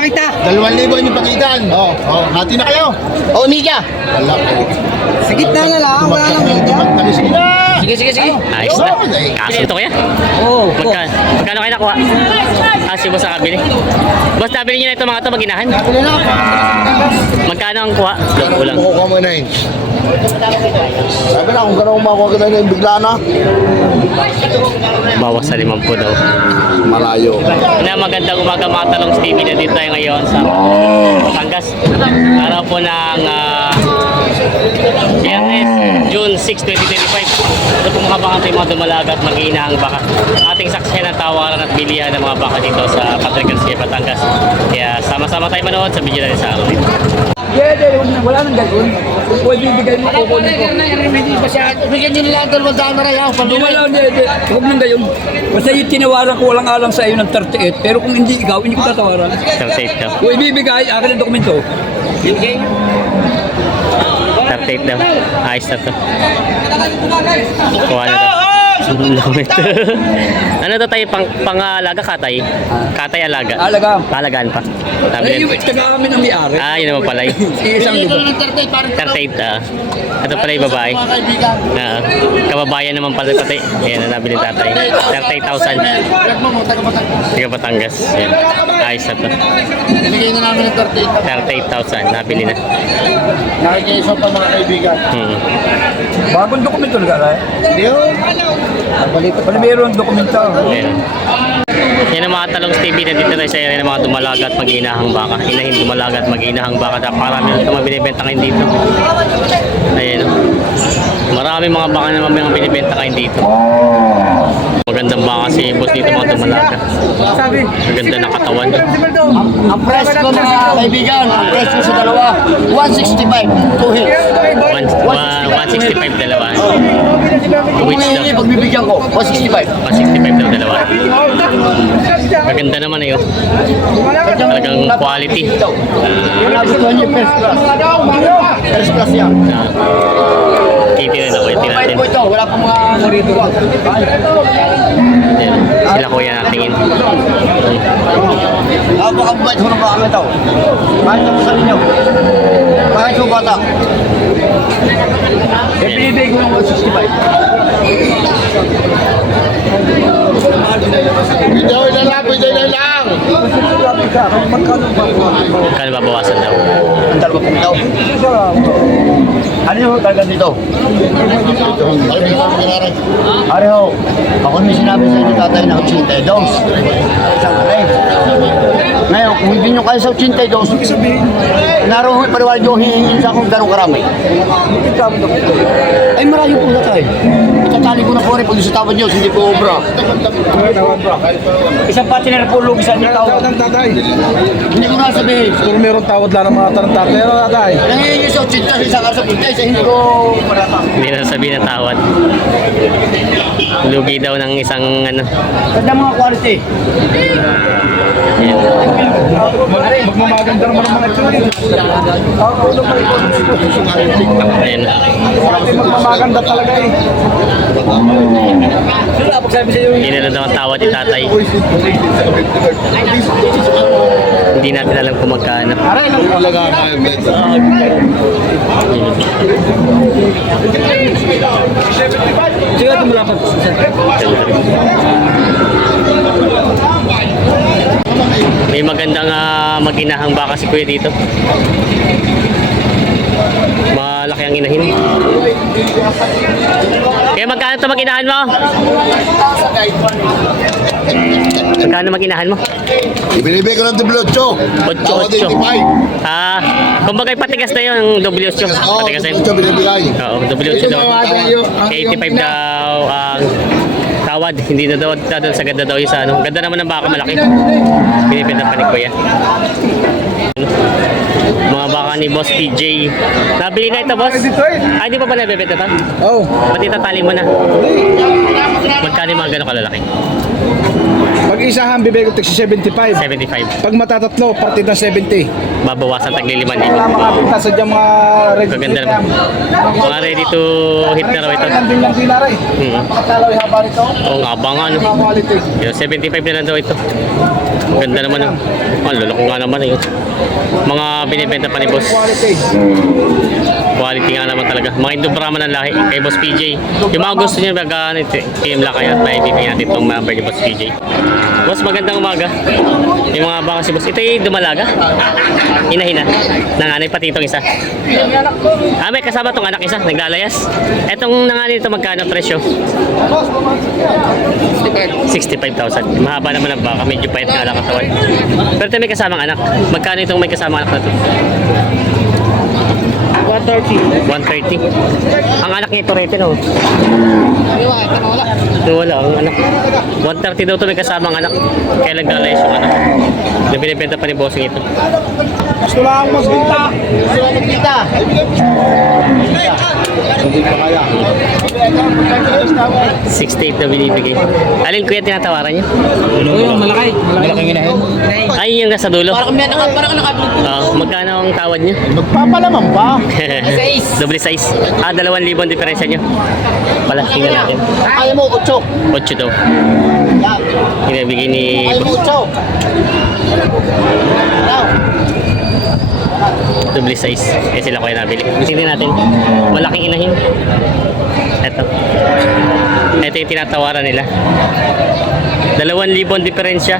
Ahí está. Dalawang libo yung pakitaan. Oo. Oh, hati na kayo. O, Mika. Wala ko. Sa gitna na lang. Wala nang Mika. Magtamis na. Sige, sige, sige. Ayos na. Kaso ito kaya? Oo. Magka, magkano kayo nakuha? Ah, si boss nakabili. Boss, nabili niyo na ito mga ito maginahan? Pili na. Magkano ang kuha? Kulang. Kukuha mo na yun. Sabi na kung gano'n makuha ka na yun, bigla na. Bawas sa limang po daw. Malayo. Na magandang umaga mga talong TV na dito tayo ngayon sa Batangas. Araw po ng uh, Biyernes, June 6, 2025. Ito po mga baka tayo mga dumalaga at mag-iina ang baka. Ating saksihan ng tawaran at bilihan ng mga baka dito sa Patrick Garcia, Batangas. Kaya sama-sama tayo manood sa video natin sa araw. Yeah, yeah, wala, wala nang gagawin. Pwede ibigay mo ko. Bigyan nyo nila ang dalawang daan na. Hindi wala, hindi, hindi. Huwag nang gayon. Basta yung tinawaran ko walang alam sa iyo ng 38. Pero kung hindi ikaw, hindi ko tatawaran. 38 daw. Kung ibibigay, akin ang dokumento. 38 daw. Ayos na to. Kuha na to. Lamit. ano to tayo? Pang, pangalaga katay? Katay alaga? Alaga. Alagaan pa. Sabi yung nila. taga amin ang may-ari. Ah, yun naman pala yun. Isang libo. 38 ah. Ito pala yung babae. Ah, kababayan naman pala pati. Ayan na nabili tatay. 38,000. Tiga Batangas. Ayan. Ayos na to. Bigyan na namin ng 38. 38,000. Nabili na. Nakikiisa pa mga kaibigan. Hmm. Bagong dokumento na gala. Hindi ho. Balita pa na mayroon dokumento. Ayan. Yan ang mga talong TV na dito tayo sa area ng mga dumalaga at mag-inahang baka. Inahin dumalaga at mag-inahang baka. Napakarami na ito mga binibenta ngayon dito. Ayan. oh. Marami mga baka na mga binibenta ngayon dito. Magandang baka si boss dito mga dumalaga. Maganda na katawan. Ang press ko mga kaibigan, ang press ko sa dalawa, 165. Two hits. One, one, 165 dalawa. Kung hindi, pagbibigyan ko, 165. 165 daw dalawa. Maganda naman eh. oh. Talagang quality. Nagustuhan yung first class. First class yan. Ako. Mabait natin. po ito, wala pong mga narito. Sila kuya natingin. Ako baka mabait ko ng baka ito. Kahit ako sa inyo. Kahit sa bata. Binibigay ko ng 165. Bitaw na lang, bitaw na lang. Kano babawasan daw? Ang dalawa pong tao. Ano yung talaga dito? Ako may sinabi sa inyo tatay na 82. Isang aray. Ngayon, kung hindi nyo kaya sa 82, naroon yung paliwanag yung hihingin sa kung gano'ng karami. Ay, marami po na tayo. Itatali ko na po rin pag sa tawad nyo, hindi po obra. Isang pati na napulog sa inyo tao. Hindi ko na sabihin. Kung meron tawad lang ng mga tarantata, pero tatay. Nangyayin nyo sa 80, isang sa 80, isa hindi ko marata. Hindi na sabihin na tawad. Lugi daw ng isang ano. Ganda mga quality. Magmamaganda naman ang mga ito. Ayan. Magmamaganda talaga eh. Hindi na lang ang tawad yung tatay. Hindi natin alam kung magkano. Talaga kayo, Sige, tumulapag. May magandang uh, maginahang baka si kuya dito. Malaki ang inahin. Kaya magkano ito maginahan mo? Magkano maginahan mo? Ibinibigay ko ng W8. Otso, Tawad otso. 85. Ah, kumbaga patigas na yun ang W8. Oo, Patigas na yun. W8 binibigay. Oo, W8 daw. Kaya 85 daw ang tawad. Hindi na daw daw sa ganda daw yung sa ano. Ganda naman ng baka malaki. Pinipinta pa ni Kuya. Mga baka ni Boss PJ. Nabili na ito, Boss? Ay, di pa ba nabibenta ito? Oh, Ba't itatali mo na? Magkano yung mga gano'ng kalalaki? Pag isahan, bibigay ko tig 75. 75. Pag matatatlo, parte ng 70. Babawasan tag 5,000. Wala makakita sa dyan mga ready Maganda naman. Mga ready to hit na raw ito. Yan din yung tila rin. Hmm. Makatalaw haba nito. Oo nga ba nga, ano? Mga quality. Yung 75 na lang daw ito. Ganda naman oh. Ang luloko nga naman eh. Mga binibenta pa ni boss. Quality nga naman talaga. Mga Indo Brahman ng lahi kay Boss PJ. Yung mga gusto niya mag uh, PM lang kayo at maibibigyan natin itong number ni Boss PJ. Boss, magandang umaga. Yung mga baka si Boss. Ito yung dumalaga. Hina-hina. Nanganay pati itong isa. Ah, may kasama tong anak isa. Naglalayas. Etong nanganay ito magkano presyo? 65,000. Mahaba naman ang baka. Medyo pahit nga lang katawan. Pero ito may kasamang anak. Magkano itong may kasamang anak na to? 130. 130. Ang anak niya ito rete no? Ito wala, ang anak. 130 daw ito may kasamang anak. Kaya naglalayas yung anak. Na binibenta pa ni bossing ito. Gusto lang magbenta. Gusto lang magbenta. Hindi pa kaya. 68 na binibigay. Alin kuya tinatawaran niya? Ano Uy, malaki. Malaki ginahin. Ay, yung nasa dulo. Parang may naka, parang nakablog. Oo, ah, magkano ang tawad niya? Magpapalaman pa. Size. Double size. Ah, 2,000 diferensya niyo. Pala, tingnan natin. Ayaw mo, 8. 8 daw. Kinabigay ni... Ayaw mo, 8 double size. Eh sila ko yung nabili. Tingnan natin. Malaking inahin. Ito. Ito yung tinatawaran nila. 2,000 ang diferensya.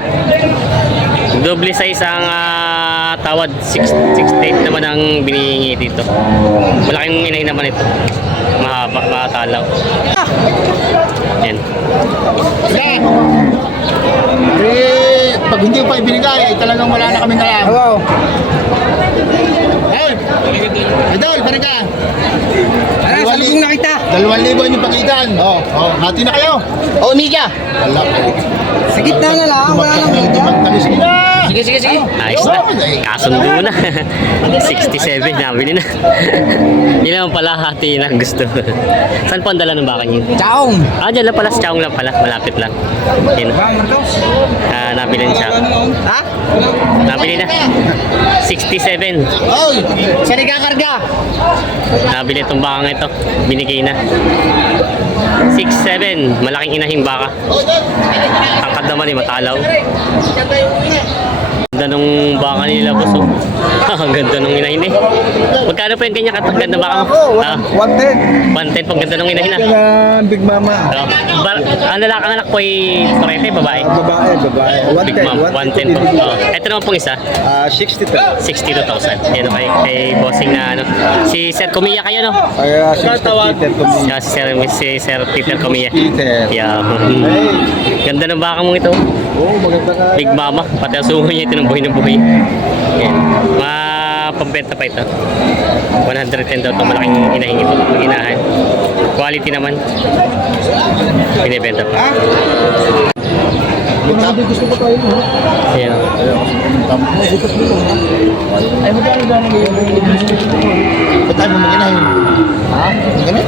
Double size ang ah, tawad. 668 naman ang binihingi dito. Malaking inahin naman ito. Mahaba, matalaw. Yan. Eh, pag hindi pa ibinigay, ay talagang wala na kaming alam. Hello. Hey! Idol, pare ka! Sabi kong nakita. Dalawang libo yung pagitan. Oo, oh, oh, hati na kayo. Oh, Mika. Wala. Sa gitna na lang, wala nang. Magtalis ka na. Sige, sige, sige. Ayos na. Kasundo na. 67, nabili na. Yun naman pala, hati na gusto. Saan po ang dala ng baka niyo? Chaong. Ah, dyan lang pala, Chaong lang pala. Malapit lang. Yun. Ah, nabili na siya. Ha? Nabili na. 67. Oy! Siya nagkakarga. Nabili itong baka ito. Binigay na. 6'7". Malaking inahing baka. Tangkad naman eh, matalaw. Ganda nung baka nila, boss. Oh. Ang ganda nung inahin eh. Magkano po yung ganyan katagad na baka mo? Ah, 110. 110 po, ganda nung inahin ah. Yan ang Big Mama. Ah, bar, ang lalaki ang anak po ay torete, babae. Babae, babae. Big 110. Mom, 110 po. Oh. Ito naman pong isa, Ah, 62. 62,000. Yan kay, kay bossing na ano. Si Sir Kumiya kayo, no? Ay, ah, 60 Peter ko Siya si Sir, si Sir Peter Kumiya. Peter. Yeah. Ganda ng baka mong ito. Oh, maganda ka. Big Mama. Pati ang suho niya ito ng buhay ng buhay. Yan. Mapambenta pa ito. 110 daw ito. Malaking inahin ito. Inahan. Quality naman. Binibenta pa. Grabe, gusto ko tayo. no? Yan. Ay, magkano ba ang Ba't tayo mo mag-inahin? Ha? Ganit?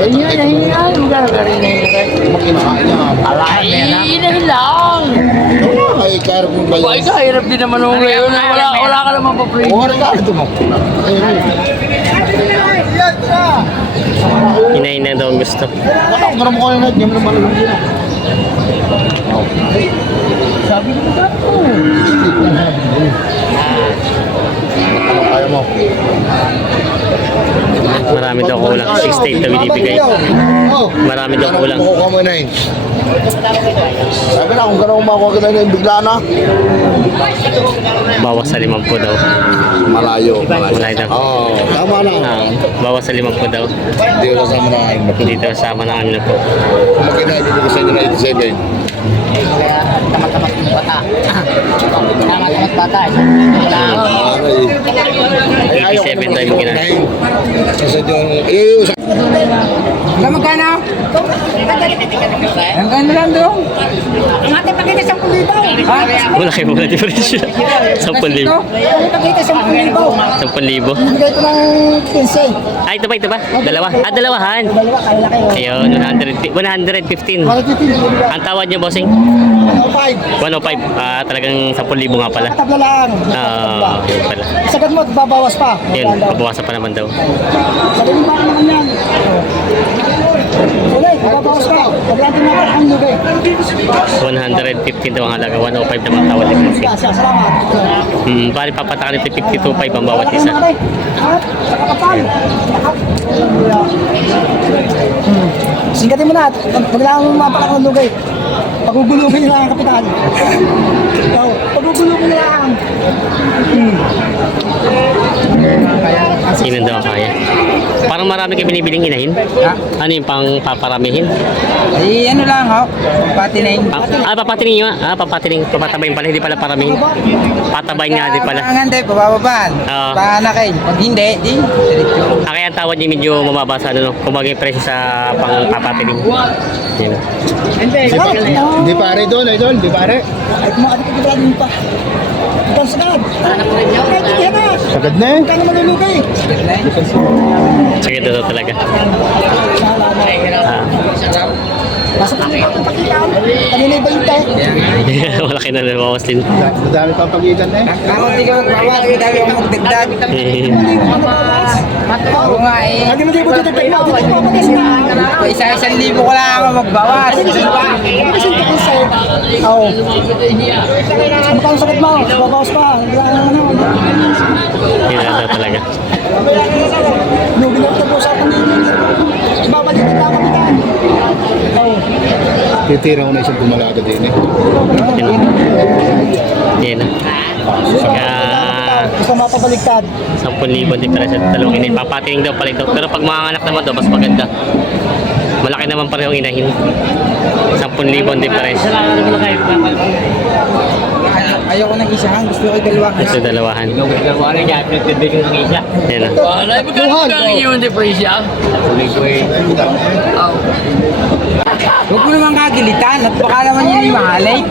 Ay, yan, yan, yan. Magkakarin na yan. Mag-inahin niya. Ay, inahin lang. Oo, ay karap mo ba yun? Ay, kahirap din naman nung ngayon. Wala, wala ka naman pa pre. Oo, ka. Ito mo. Na daw ang gusto. Wala, kung naman ko yun. Hindi mo naman alam yun. Sabi ko ba? Ayaw mo. Marami daw kulang. 68 na binibigay. Marami daw kulang. Makukuha mo na yun. Sabi na, kung gano'n makukuha ka na yun, bigla na. Bawas sa 50 daw. Malayo. Wala daw. Oo, tama na. Ah, bawas sa 50 daw. Hindi ko kasama na kain. Dito sama na kami na po. Kung mag-inahin dito ko sa inyo na 87. Tamat-tamat yung bata. Tamat-tamat bata. Wala. Ano eh. Ay, ayaw ko 87 naman tayo mag-inahin. mag-inahin. Kasi yung, iyo, sa Wala magkano? Hanggang na lang doon. Ang ating pakita sa kulibaw. Wala kayo wala diferensya. 10,000. Ang pakita sa kulibaw. 10,000. Bigay ko ng 15. Ah, ito ba, ito ba? Dalawa. Ah, dalawahan. Dalawa, kaya laki. Ayun, 100, 115. Ang tawad niya, bossing? 105. 105. Ah, talagang 10,000 nga pala. Tabla lang. Ah, yun pala. Sagad mo, babawas pa. Yun, mabawasan pa naman daw. Sabi mo ba naman yan? 115 daw ang halaga, 105 naman tawad ni. Kasya, salamat. Hmm, bali papatakan ito 52.5 ang bawat isa. Kapal. Hmm. Singkatin mo na. Pag pag lang mo mapalak ng lugay. Pagugulungin nila ang kapitan. Ikaw, pagugulungin nila ang... Ilan daw ang kaya? Parang marami kayo binibiling inahin? Ano yung pang paparamihin? Eh, ano lang ho, patinayin. Pa ah, papatining yun. Ah, papatining. Papatabayin pala, hindi pala paramihin. Patabayin nga, di pala. Ang hindi, pabababaan. Oo. Paanakin. Pag hindi, di. Ah, kaya ang tawad niya medyo mababa sa ano, no? Kumbaga yung presyo sa pang papatining. Yan. Hindi pare doon, idol. Hindi pare. Ay, kumakati ka kita din pa. Ikaw sagad. Na. Sagad na eh. Ikaw naman lulugay. Sige, totoo talaga. Ah, Nasa kanya ang pakitaan. Kanina iba yung tayo. malaki na nabawas din. Madami pang pagitan eh. Ako hindi ka magbawas, hindi ka magdagdag. Oo nga eh. Lagi mo di mo dito tayo. Na. Isa-isang libo ko lang ako magbawas. Kasi ito ko sa'yo. Oo. Ano pa ang sakit mo? Babawas pa. Wala ano. Yun na talaga. Na po sa akin. Babalik kita kapitan. Titira ko na isang dumalaga din eh. Yan. Yan na. Kaya Gusto mapabaliktad. 10,000 difference at dalawang inahin. Papatining daw pala ito. Pero pag mga anak naman daw, mas maganda. Malaki naman parehong inahin. 10,000 difference. Ayoko ng isahan, gusto ko yung dalawa. Ito dalawahan. Yan na. Huwag mo naman kagilitan at baka naman yun yung mahalay.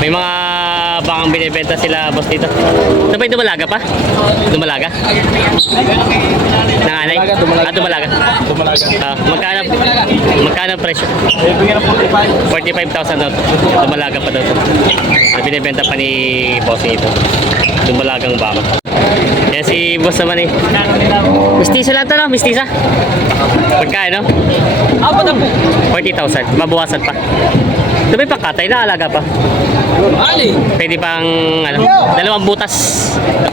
May mga bakang binibenta sila boss dito. Ito ba yung dumalaga pa? Dumalaga? Nanganay? Ah, dumalaga. Ah, magkano, magkano presyo? 45,000 daw. Dumalaga pa daw. Ah, binibenta pa ni bossing ito. Dumalagang baka. Yan si boss naman eh. Mistisa lang ito no? Mistisa? Magkano? 40,000. Mabawasan pa. Ito yung pangkatay na alaga pa? Pwede pang ano, dalawang butas.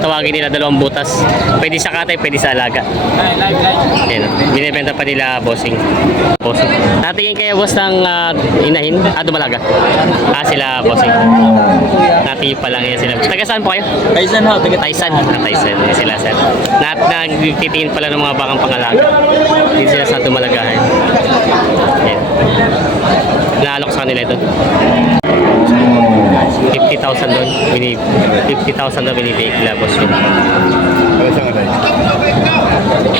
Tawagin nila dalawang butas. Pwede sa katay, pwede sa alaga. Yan. Binibenta pa nila bossing. Bossing. Natingin kayo boss ng ah, inahin? Ah, dumalaga. Ah, sila bossing. Natingin pa lang yan sila. Taga saan po kayo? Taisan ho. Taga Taisan. Ah, Taisan. Yan sila sir. Nat nagtitingin pala ng mga bakang pangalaga. Hindi sila sa dumalagahan. Yan. Naalok sa kanila ito. 50,000 doon. Bini 50,000 doon binibigay kila boss yun. Alay.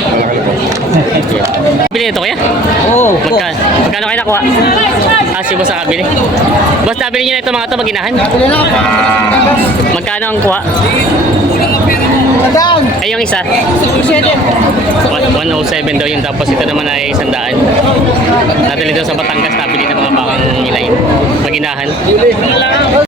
Malaki po. Bili ito kaya? Oo. Magka, magkano kayo nakuha? Ah, si boss ang kabili. Boss, nabili niyo na ito mga ito maginahan? Magkano ang kuha? Ay, yung isa? 107 daw yun. Tapos ito naman ay sandaan. Nadali daw sa Batangas, nabili ng mga bakang ilain. Maginahan.